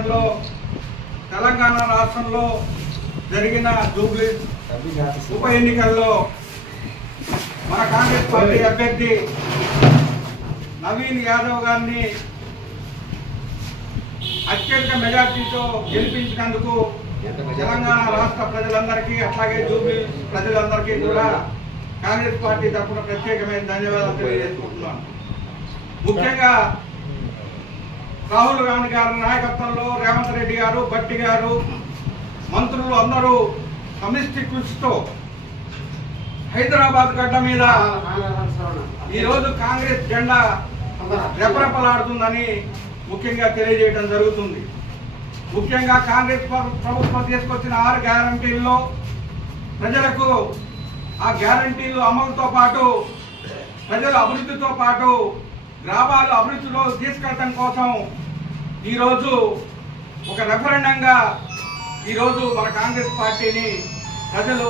నేపథ్యంలో తెలంగాణ రాష్ట్రంలో జరిగిన జూబ్లీ ఉప ఎన్నికల్లో మన కాంగ్రెస్ పార్టీ అభ్యర్థి నవీన్ యాదవ్ గారిని అత్యధిక మెజార్టీతో గెలిపించినందుకు తెలంగాణ రాష్ట్ర ప్రజలందరికీ అట్లాగే జూబ్లీ ప్రజలందరికీ కూడా కాంగ్రెస్ పార్టీ తరఫున ప్రత్యేకమైన ధన్యవాదాలు తెలియజేసుకుంటున్నాను. ముఖ్యంగా రాహుల్ గాంధీ గారి నాయకత్వంలో రేవంత్ రెడ్డి గారు, భట్టి గారు, మంత్రులు అందరూ సమిష్టి కృషితో హైదరాబాద్ గడ్డ మీద ఈరోజు కాంగ్రెస్ జెండా రెపరెపలాడుతుందని ముఖ్యంగా తెలియజేయడం జరుగుతుంది. ముఖ్యంగా కాంగ్రెస్ ప్రభుత్వం తీసుకొచ్చిన 6 గ్యారంటీల్లో ప్రజలకు ఆ గ్యారంటీలు అమలుతో పాటు ప్రజల అభివృద్ధితో పాటు గ్రామాల అభివృద్ధిలో తీసుకెళ్ళడం కోసం ఈరోజు ఒక రెఫరెండంగా ఈరోజు మన కాంగ్రెస్ పార్టీని ప్రజలు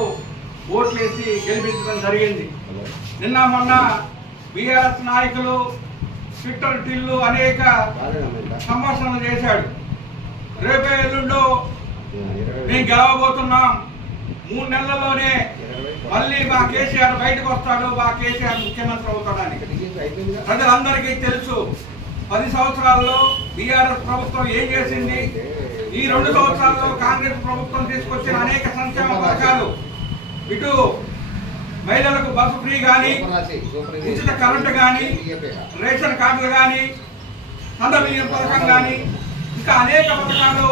ఓట్లేసి గెలిపించడం జరిగింది. నిన్న మొన్న బీఆర్ఎస్ నాయకులు ట్విట్టర్ టిల్లు అనేక సంభాషణలు చేశాడు. రేపే ఎల్లుండో మేము గెలవబోతున్నాం, 3 నెలల్లోనే మళ్ళీ మా కేసీఆర్ బయటకు వస్తాడు, మా కేసీఆర్ ముఖ్యమంత్రి అవుతాడని ప్రజలందరికీ తెలుసు. 10 సంవత్సరాల్లో బీఆర్ఎస్ ప్రభుత్వం ఏం చేసింది, ఈ 2 సంవత్సరాల్లో కాంగ్రెస్ ప్రభుత్వం తీసుకొచ్చిన అనేక సంక్షేమ పథకాలు, ఇటు మహిళలకు బస్సు ఫ్రీ కానీ, ఉచిత కరెంటు కానీ, రేషన్ కార్డులు కానీ, సన్న బియ్యం పథకం కానీ, ఇంకా అనేక పథకాలు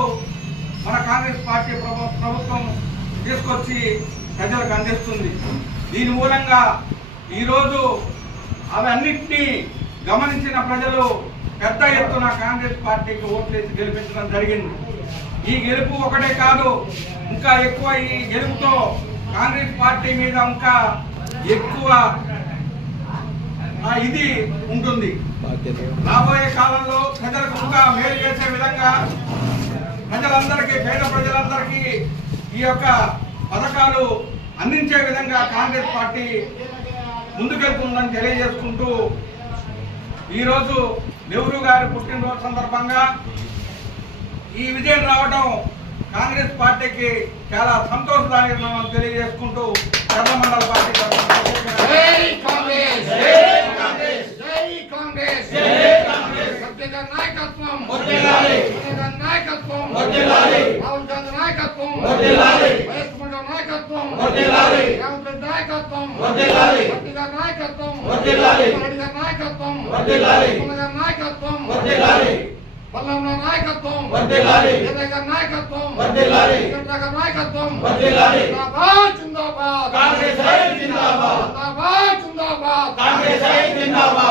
మన కాంగ్రెస్ పార్టీ ప్రభుత్వం తీసుకొచ్చి ప్రజలకు అందిస్తుంది. దీని మూలంగా ఈరోజు అవన్నింటినీ గమనించిన ప్రజలు పెద్ద ఎత్తున కాంగ్రెస్ పార్టీకి ఓట్లేసి గెలిపించడం జరిగింది. ఈ గెలుపు ఒకటే కాదు, ఇంకా ఎక్కువ ఈ గెలుపుతో కాంగ్రెస్ పార్టీ మీద ఇంకా ఎక్కువ ఇది ఉంటుంది. రాబోయే కాలంలో ప్రజలకు ఇంకా మేలు చేసే విధంగా ప్రజలందరికీ, పేద ప్రజలందరికీ ఈ యొక్క పథకాలు అందించే విధంగా కాంగ్రెస్ పార్టీ ముందుకెళ్తుందని తెలియజేసుకుంటూ ఈరోజు నెహ్రూ గారి పుట్టినరోజు సందర్భంగా ఈ విజయం రావడం కాంగ్రెస్ పార్టీకి చాలా సంతోషదాయకమని తెలియజేసుకుంటూ మండల పార్టీ నాయకత్వం రాహుల్ గాంధీ నాయకత్వం, వైఎస్ కుమార్ నాయకత్వం, రేవంత్ రెడ్డి నాయకత్వం, భట్టి గారి నాయకత్వం, రెడ్డి గారి నాయకత్వం, కుమార్ నాయకత్వం, పల్లెంల నాయకత్వం, ఎర్రయ్య గారి నాయకత్వం, గారి నాయకత్వం, జిందాబాద్ జిందాబాద్, కాంగ్రెస్ జిందాబాద్, జిందాబాద్ జిందాబాద్, కాంగ్రెస్ జిందాబాద్.